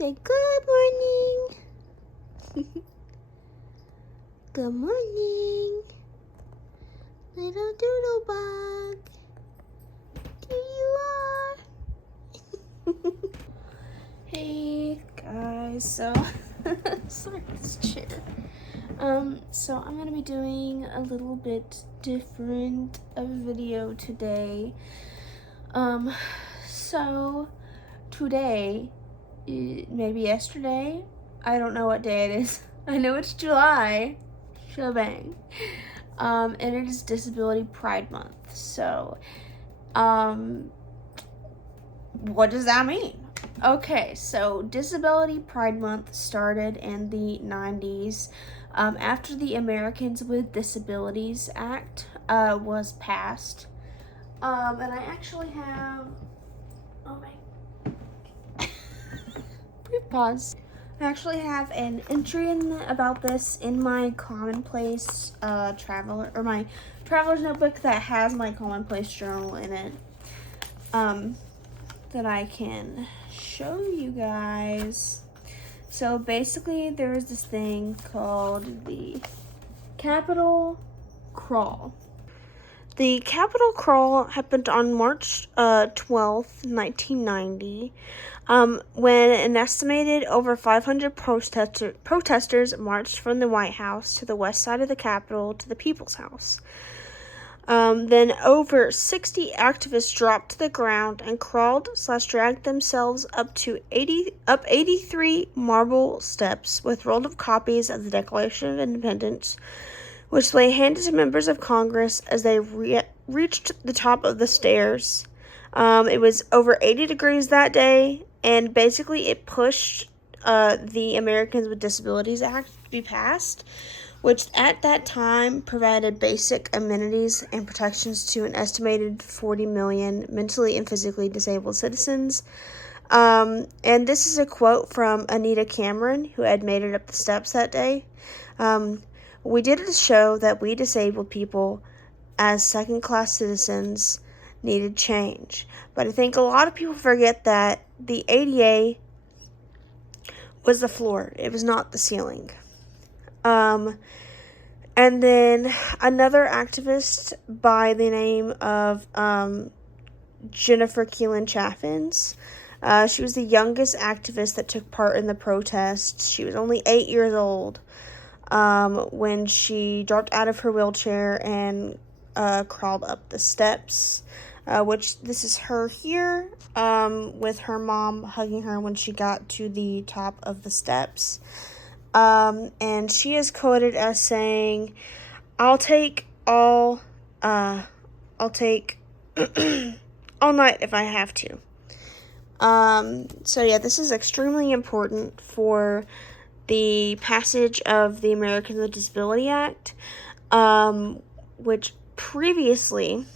Say good morning. Good morning, little doodle bug. There you are. Hey guys, so sorry for this chair. So I'm gonna be doing a little bit different of a video today. So today, maybe yesterday, I don't know what day it is. I know it's July, shebang. And it is Disability Pride Month. So, what does that mean? Okay, so Disability Pride Month started in the 90s after the Americans with Disabilities Act was passed. And I actually have, oh my, brief pause. I actually have an entry about this in my Commonplace Traveler, or my Traveler's Notebook that has my Commonplace Journal in it. That I can show you guys. So basically there was this thing called the Capitol Crawl. The Capitol Crawl happened on March 12th, 1990, when an estimated over 500 protesters marched from the White House to the west side of the Capitol to the People's House. Then over 60 activists dropped to the ground and crawled/dragged themselves up 83 marble steps with rolled up copies of the Declaration of Independence, which they handed to members of Congress as they reached the top of the stairs. It was over 80 degrees that day, and basically it pushed the Americans with Disabilities Act to be passed, which at that time provided basic amenities and protections to an estimated 40 million mentally and physically disabled citizens. And this is a quote from Anita Cameron, who had made it up the steps that day. We did it to show that we disabled people, as second-class citizens, needed change. But I think a lot of people forget that the ADA was the floor. It was not the ceiling. And then another activist by the name of Jennifer Keelan Chaffins. She was the youngest activist that took part in the protests. She was only 8 years old when she dropped out of her wheelchair and crawled up the steps, which this is her here with her mom hugging her when she got to the top of the steps. And she is quoted as saying, I'll take all night if I have to. So yeah, this is extremely important for the passage of the Americans with Disability Act, which previously,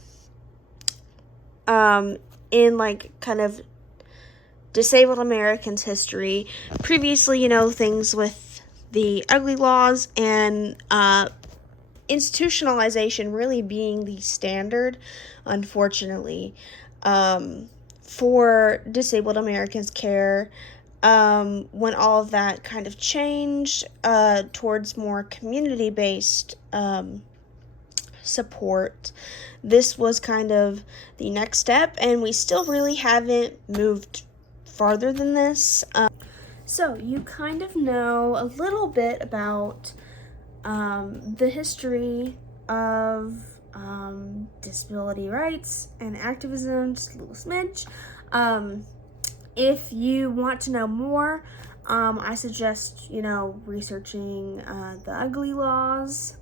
in like kind of disabled Americans history, previously, things with the ugly laws and institutionalization really being the standard, unfortunately, for disabled Americans' care. When all of that kind of changed towards more community-based support, this was kind of the next step, and we still really haven't moved farther than this. So you kind of know a little bit about the history of disability rights and activism, just a little smidge. If you want to know more, I suggest, researching the ugly laws,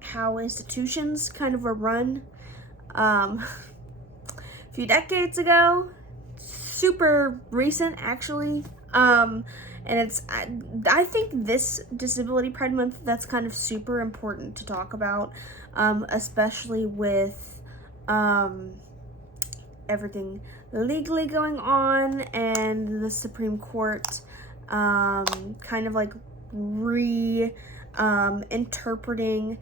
how institutions kind of were run a few decades ago, super recent actually, and I think this Disability Pride Month, that's kind of super important to talk about, especially with everything legally going on and the Supreme Court kind of like interpreting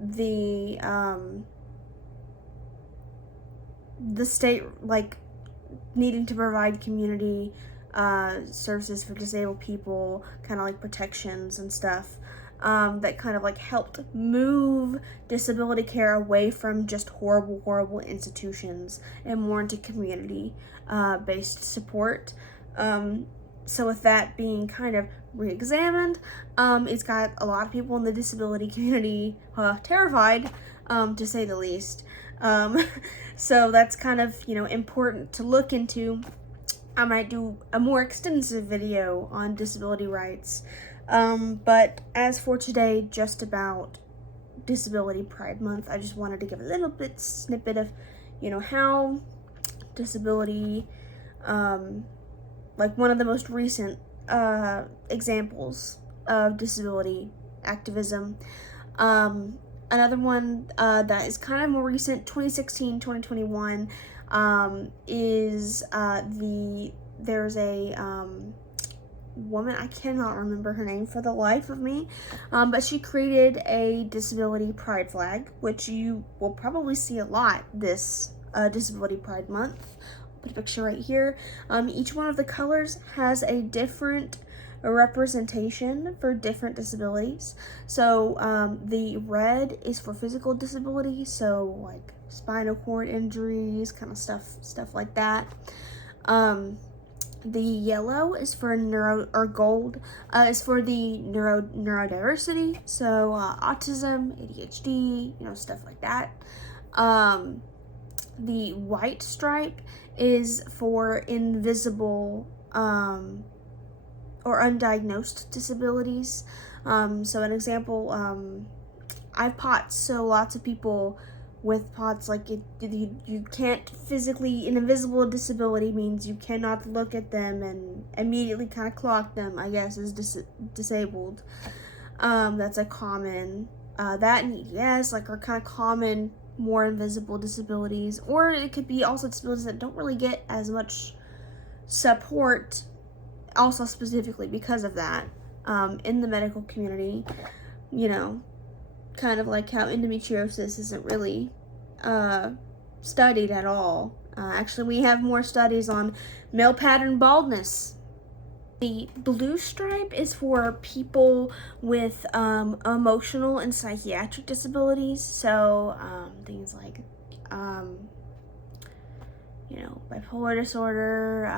the the state, like, needing to provide community services for disabled people, kind of like protections and stuff, that kind of like helped move disability care away from just horrible institutions and more into community based support. So with that being kind of re-examined, it's got a lot of people in the disability community terrified, to say the least. So that's kind of, important to look into. I might do a more extensive video on disability rights. But as for today, just about Disability Pride Month, I just wanted to give a little bit snippet of, how disability, like one of the most recent examples of disability activism. Another one that is kind of more recent, 2016, 2021, is there's a woman, I cannot remember her name for the life of me, but she created a disability pride flag, which you will probably see a lot this Disability Pride Month. I'll put a picture right here. Each one of the colors has a different representation for different disabilities. So the red is for physical disability, so like spinal cord injuries, kind of stuff like that. The yellow is for gold is for the neurodiversity, so autism, ADHD, stuff like that. The white stripe is for invisible or undiagnosed disabilities. So an example, I have POTS, so lots of people with POTS, like you can't physically, an invisible disability means you cannot look at them and immediately kind of clock them, I guess, as disabled. That's a common, that and EDS, like, are kind of common, more invisible disabilities, or it could be also disabilities that don't really get as much support, also specifically because of that, in the medical community, kind of like how endometriosis isn't really studied at all. Actually, we have more studies on male pattern baldness. The blue stripe is for people with emotional and psychiatric disabilities, so things like bipolar disorder,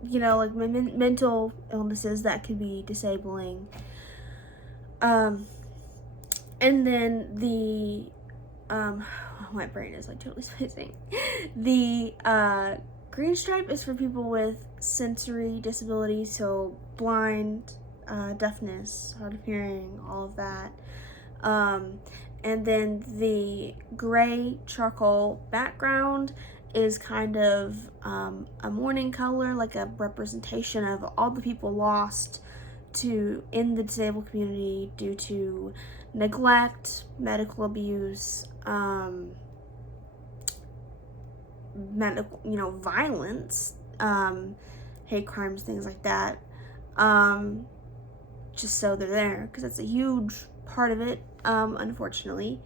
like mental illnesses that could be disabling. And then the my brain is like totally spacing. The green stripe is for people with sensory disabilities, so blind, deafness, hard of hearing, all of that. And then the gray charcoal background is kind of a mourning color, like a representation of all the people lost in the disabled community due to neglect, medical abuse, violence, hate crimes, things like that. Just so they're there, because that's a huge part of it, unfortunately.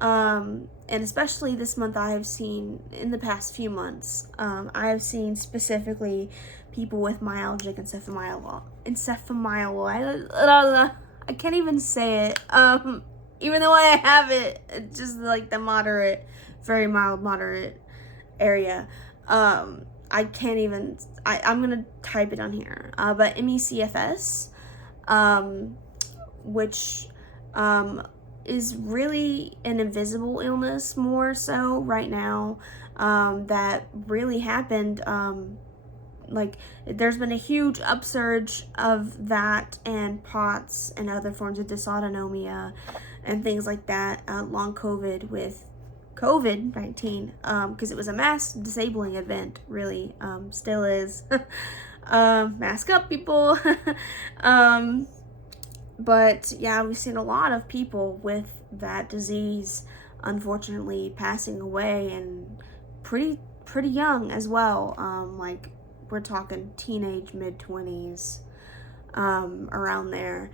And especially this month, I have seen, in the past few months, I have seen specifically people with myalgic encephalomyelitis. I can't even say it. Even though I have it, it's just like the moderate, very mild, moderate area. I can't even, I'm gonna type it on here. But MECFS, which is really an invisible illness more so right now, that really happened, like there's been a huge upsurge of that and POTS and other forms of dysautonomia and things like that, long COVID with COVID-19, because it was a mass disabling event, really, still is. Mask up, people. But yeah, we've seen a lot of people with that disease unfortunately passing away, and pretty young as well. Like we're talking teenage, mid-20s, around there,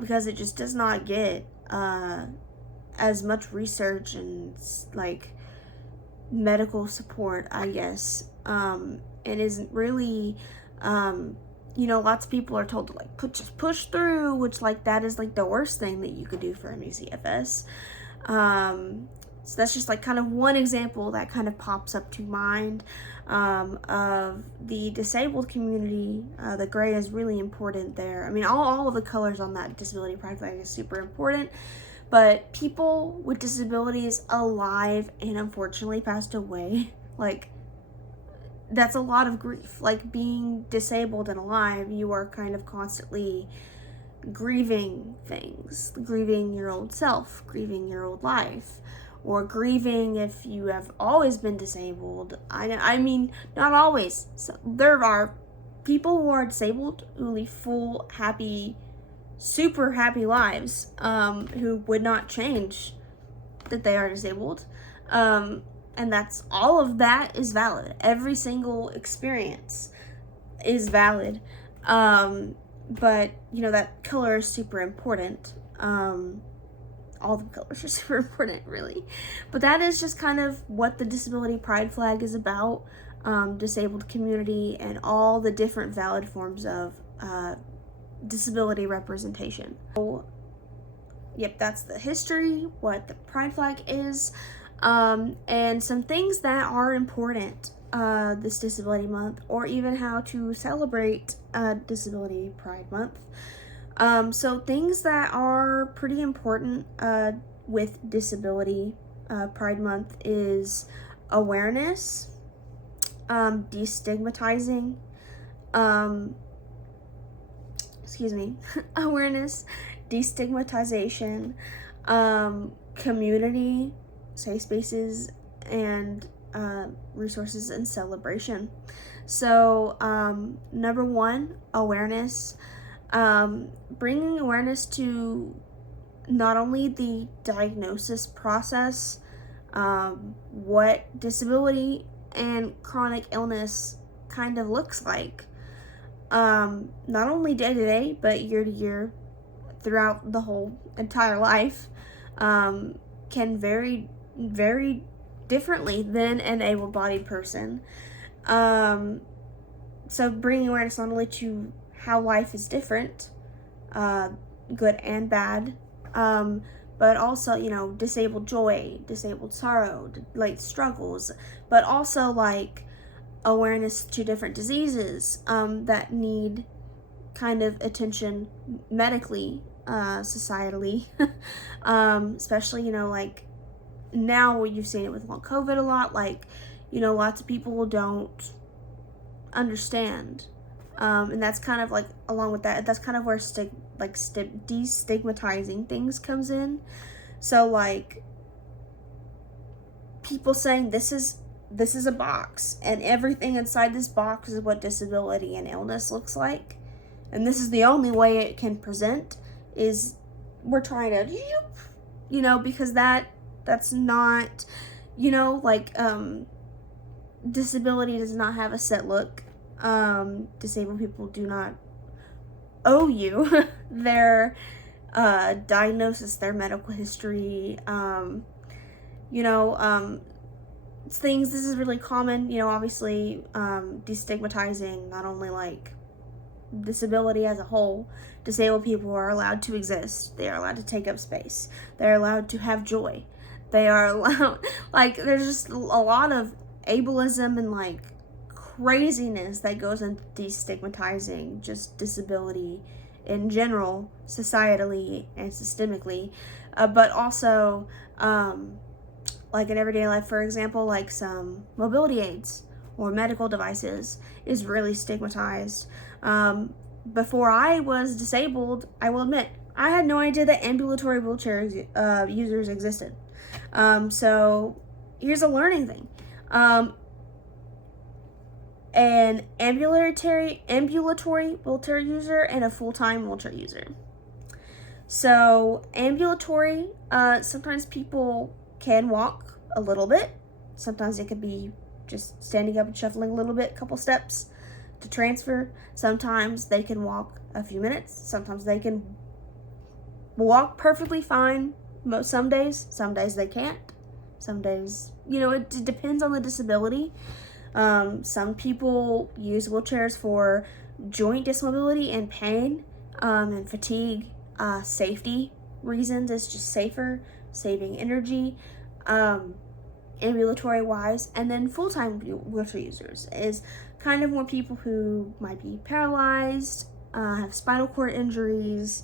because it just does not get as much research and like medical support, I guess, and isn't really, lots of people are told to like push through, which like that is like the worst thing that you could do for ME/CFS. So that's just like kind of one example that kind of pops up to mind of the disabled community. The gray is really important there. I mean, all of the colors on that disability pride flag is super important, but people with disabilities alive and unfortunately passed away, like, that's a lot of grief. Like, being disabled and alive, you are kind of constantly grieving things, grieving your old self, grieving your old life, or grieving if you have always been disabled. I mean, not always. So there are people who are disabled who live full, happy, super happy lives, who would not change that they are disabled. And that's, all of that is valid. Every single experience is valid. But, that color is super important. All the colors are super important, really. But that is just kind of what the disability pride flag is about. Disabled community and all the different valid forms of disability representation. So, yep, that's the history, what the pride flag is, and some things that are important this Disability Month, or even how to celebrate Disability Pride Month. So things that are pretty important with Disability Pride Month is awareness, destigmatizing, awareness, destigmatization, community, safe spaces, and resources and celebration. So number one, awareness. Bringing awareness to not only the diagnosis process, what disability and chronic illness kind of looks like, not only day to day, but year to year, throughout the whole entire life, can vary very differently than an able-bodied person. So bringing awareness not only to how life is different, good and bad, but also, disabled joy, disabled sorrow, like struggles, but also like awareness to different diseases that need kind of attention medically, societally, especially, like now you've seen it with long COVID a lot, like, lots of people don't understand. And that's kind of like, along with that, that's kind of where destigmatizing things comes in. So like, people saying this is a box, and everything inside this box is what disability and illness looks like, and this is the only way it can present, is we're trying to, because that's not, like, disability does not have a set look. Disabled people do not owe you their diagnosis, their medical history, things. This is really common, obviously, destigmatizing not only like disability as a whole. Disabled people are allowed to exist. They are allowed to take up space. They're allowed to have joy. They are allowed, like, there's just a lot of ableism and like craziness that goes into destigmatizing just disability in general, societally and systemically, but also like in everyday life. For example, like some mobility aids or medical devices is really stigmatized. Before I was disabled, I will admit, I had no idea that ambulatory wheelchair users existed. So here's a learning thing. An ambulatory wheelchair user and a full-time wheelchair user. So ambulatory, sometimes people can walk a little bit. Sometimes it could be just standing up and shuffling a little bit, couple steps to transfer. Sometimes they can walk a few minutes. Sometimes they can walk perfectly fine. Some days they can't. Some days, you know, it depends on the disability. Some people use wheelchairs for joint dismobility and pain, and fatigue, safety reasons. It's just safer, saving energy, ambulatory wise. And then full-time wheelchair users is kind of more people who might be paralyzed, have spinal cord injuries,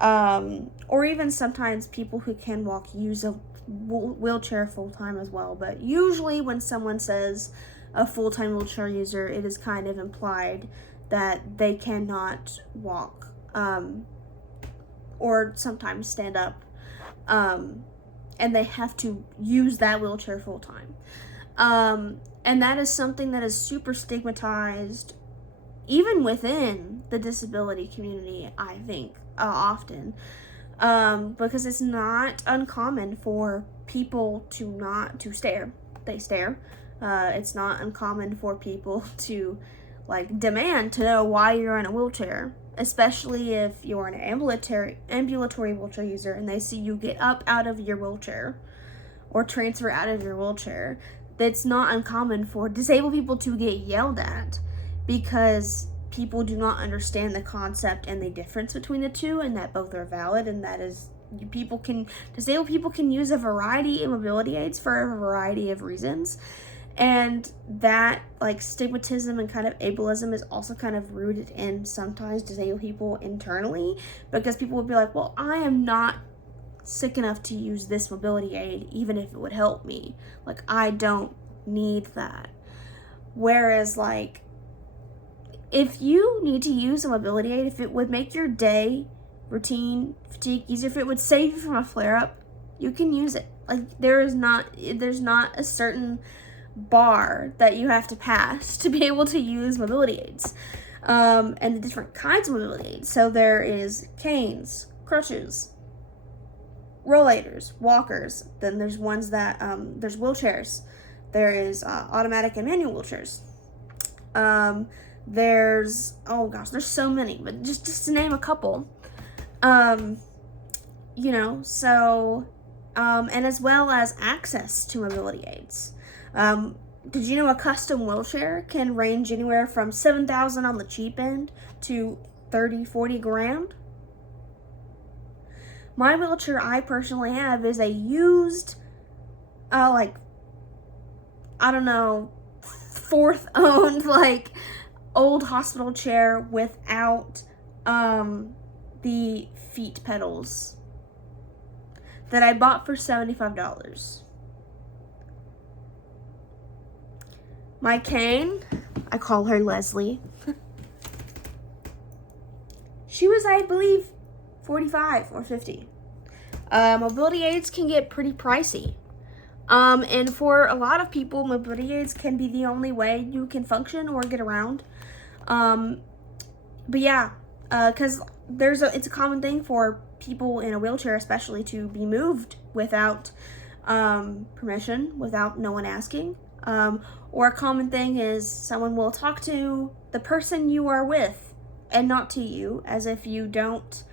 or even sometimes people who can walk use a wheelchair full-time as well. But usually when someone says a full-time wheelchair user, it is kind of implied that they cannot walk, or sometimes stand up, and they have to use that wheelchair full-time. And that is something that is super stigmatized even within the disability community, I think, often, because it's not uncommon for people to stare. They stare. It's not uncommon for people to like demand to know why you're in a wheelchair, especially if you're an ambulatory wheelchair user and they see you get up out of your wheelchair or transfer out of your wheelchair. It's not uncommon for disabled people to get yelled at because people do not understand the concept and the difference between the two, and that both are valid, and that is disabled people can use a variety of mobility aids for a variety of reasons. And that like stigmatism and kind of ableism is also kind of rooted in sometimes disabled people internally, because people would be like, well, I am not sick enough to use this mobility aid even if it would help me. Like, I don't need that. Whereas like, if you need to use a mobility aid, if it would make your day routine fatigue easier, if it would save you from a flare-up, you can use it. Like, there's not a certain bar that you have to pass to be able to use mobility aids, and the different kinds of mobility aids. So there is canes, crutches, rollators, walkers. Then there's ones that there's wheelchairs. There is automatic and manual wheelchairs. There's, oh gosh, there's so many, but just to name a couple. You know, so and as well as access to mobility aids. Did you know a custom wheelchair can range anywhere from $7,000 on the cheap end to $30-40 grand? My wheelchair I personally have is a used, like, I don't know, fourth owned, like, old hospital chair without the feet pedals that I bought for $75. My cane, I call her Leslie. She was, I believe, 45 or 50. Mobility aids can get pretty pricey. And for a lot of people, mobility aids can be the only way you can function or get around. But yeah, because it's a common thing for people in a wheelchair especially to be moved without permission, without no one asking. Or a common thing is someone will talk to the person you are with and not to you, as if you don't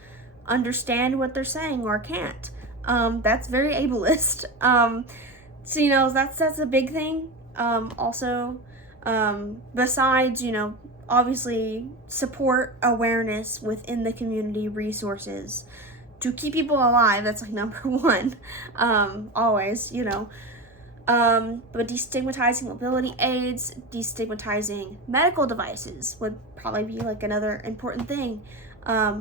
understand what they're saying or can't. That's very ableist. So, you know, that's a big thing. Also, besides, you know, obviously support awareness within the community, resources to keep people alive. That's like number one. Always, you know. But destigmatizing mobility aids, destigmatizing medical devices would probably be like another important thing.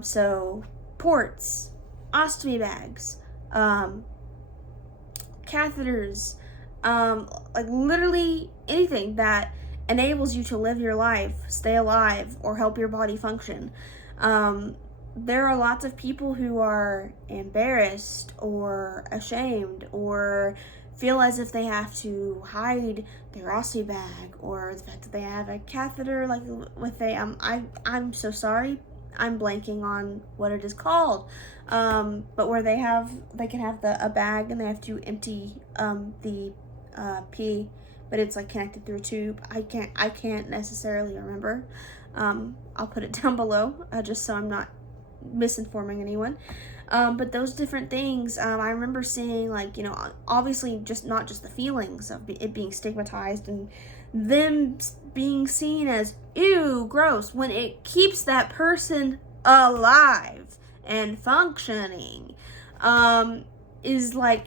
So ports, ostomy bags, catheters, like literally anything that enables you to live your life, stay alive, or help your body function. There are lots of people who are embarrassed or ashamed or feel as if they have to hide their ostomy bag or the fact that they have a catheter, like with I'm so sorry, I'm blanking on what it is called, but where they can have a bag and they have to empty the pee, but it's like connected through a tube. I can't necessarily remember. I'll put it down below just so I'm not misinforming anyone. But those different things, I remember seeing, like, you know, obviously just not just the feelings of it being stigmatized and them being seen as, ew, gross, when it keeps that person alive and functioning, is like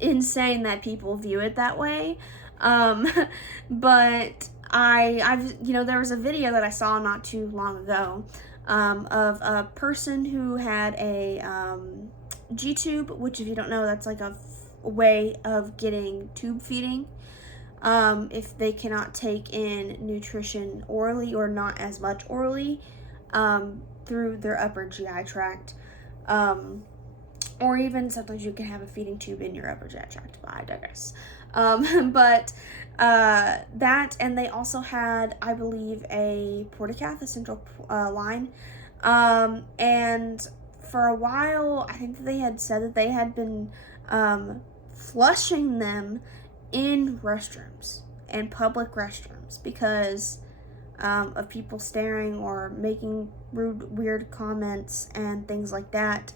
insane that people view it that way. But I've, you know, there was a video that I saw not too long ago, of a person who had a G-tube, which, if you don't know, that's like a way of getting tube feeding. If they cannot take in nutrition orally, or not as much orally, through their upper GI tract. Or even sometimes you can have a feeding tube in your upper GI tract, but I digress. But that, and they also had, I believe, a portacath, a central line. And for a while, I think that they had said that they had been flushing them in restrooms, and public restrooms, because of people staring or making rude, weird comments and things like that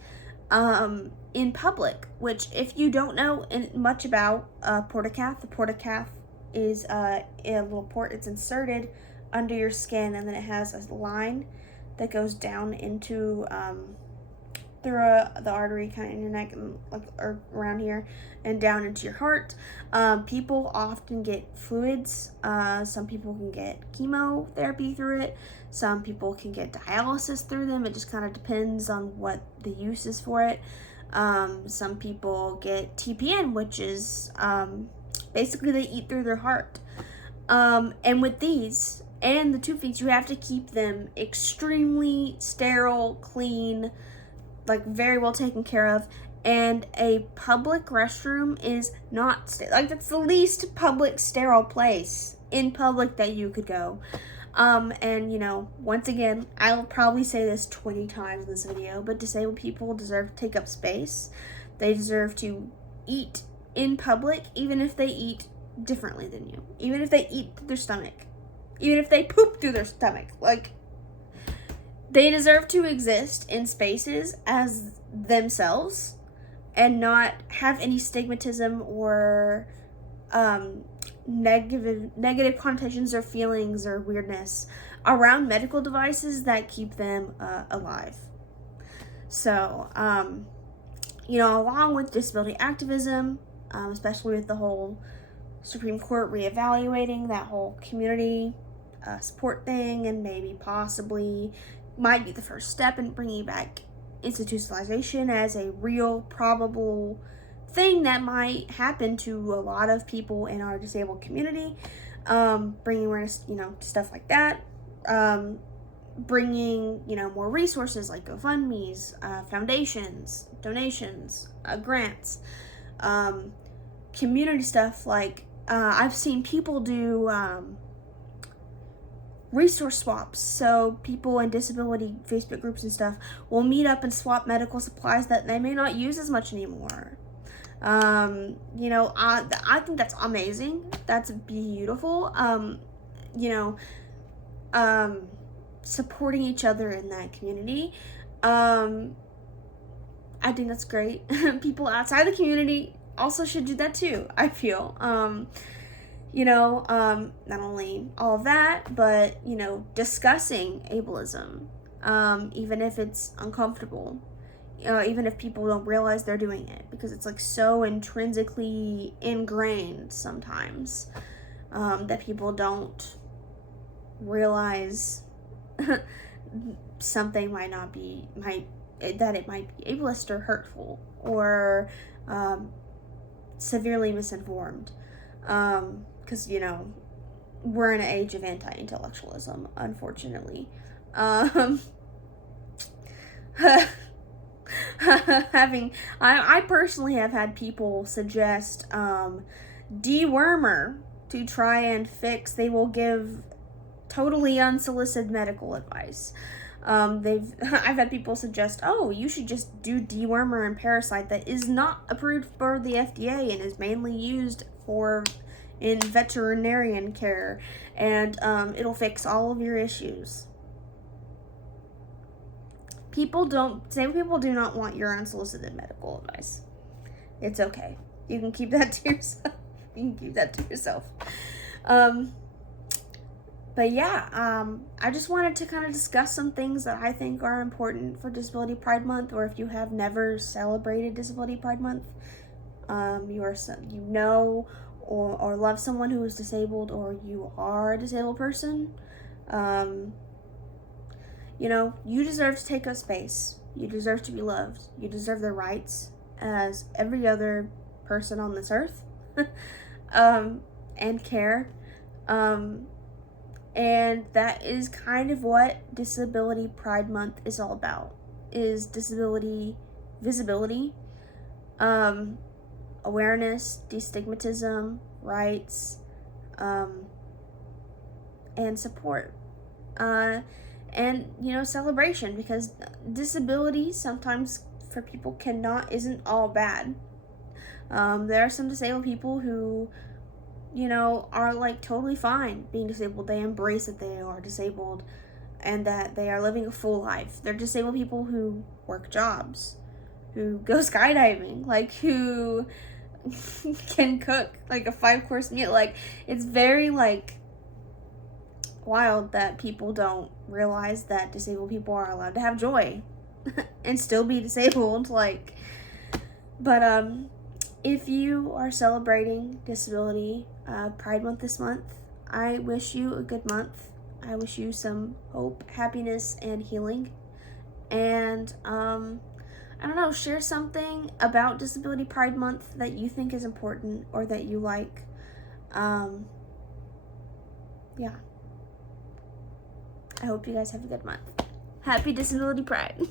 in public. Which, if you don't know much about portacath, the portacath is a little port. It's inserted under your skin, and then it has a line that goes down into through the artery kind of in your neck, and like, or around here, and down into your heart. People often get fluids. Some people can get chemotherapy through it. Some people can get dialysis through them. It just kind of depends on what the use is for it. Some people get TPN, which is basically they eat through their heart. And with these and the tube feeds, you have to keep them extremely sterile, clean, like very well taken care of. And a public restroom is not like, that's the least public sterile place in public that you could go. And, you know, once again, I'll probably say this 20 times in this video, but disabled people deserve to take up space. They deserve to eat in public, even if they eat differently than you, even if they eat through their stomach, even if they poop through their stomach. Like, they deserve to exist in spaces as themselves and not have any stigmatism or negative connotations or feelings or weirdness around medical devices that keep them alive. So, you know, along with disability activism, especially with the whole Supreme Court reevaluating that whole community support thing, and maybe possibly might be the first step in bringing back institutionalization as a real probable thing that might happen to a lot of people in our disabled community, bringing awareness, you know, to stuff like that, bringing, you know, more resources like GoFundMes, foundations, donations, grants, community stuff. Like, I've seen people do resource swaps. So people in disability Facebook groups and stuff will meet up and swap medical supplies that they may not use as much anymore. You know, I think that's amazing. That's beautiful. You know, supporting each other in that community. I think that's great. People outside the community also should do that too, I feel. You know, not only all of that, but, you know, discussing ableism, even if it's uncomfortable, even if people don't realize they're doing it, because it's like so intrinsically ingrained sometimes, that people don't realize something might be ableist or hurtful or severely misinformed. Because, you know, we're in an age of anti-intellectualism, unfortunately. I personally have had people suggest dewormer to try and fix. They will give totally unsolicited medical advice. I've had people suggest, oh, you should just do dewormer and parasite that is not approved for the FDA and is mainly used in veterinarian care, and it'll fix all of your issues. disabled people do not want your unsolicited medical advice. It's okay. You can keep that to yourself. But yeah, I just wanted to kind of discuss some things that I think are important for Disability Pride Month, or if you have never celebrated Disability Pride Month, or love someone who is disabled, or you are a disabled person, you deserve to take up space. You deserve to be loved. You deserve the rights as every other person on this earth, and care. And that is kind of what Disability Pride Month is all about, is disability visibility, awareness, destigmatism, rights, and support. And, celebration, because disability sometimes for people isn't all bad. There are some disabled people who are like totally fine being disabled. They embrace that they are disabled and that they are living a full life. They're disabled people who work jobs, who go skydiving, like who can cook like a 5-course meal. Like, it's very wild that people don't realize that disabled people are allowed to have joy and still be disabled. But if you are celebrating Disability Pride Month this month, I wish you a good month. I wish you some hope, happiness, and healing. And I don't know, share something about Disability Pride Month that you think is important or that you like. Yeah. I hope you guys have a good month. Happy Disability Pride.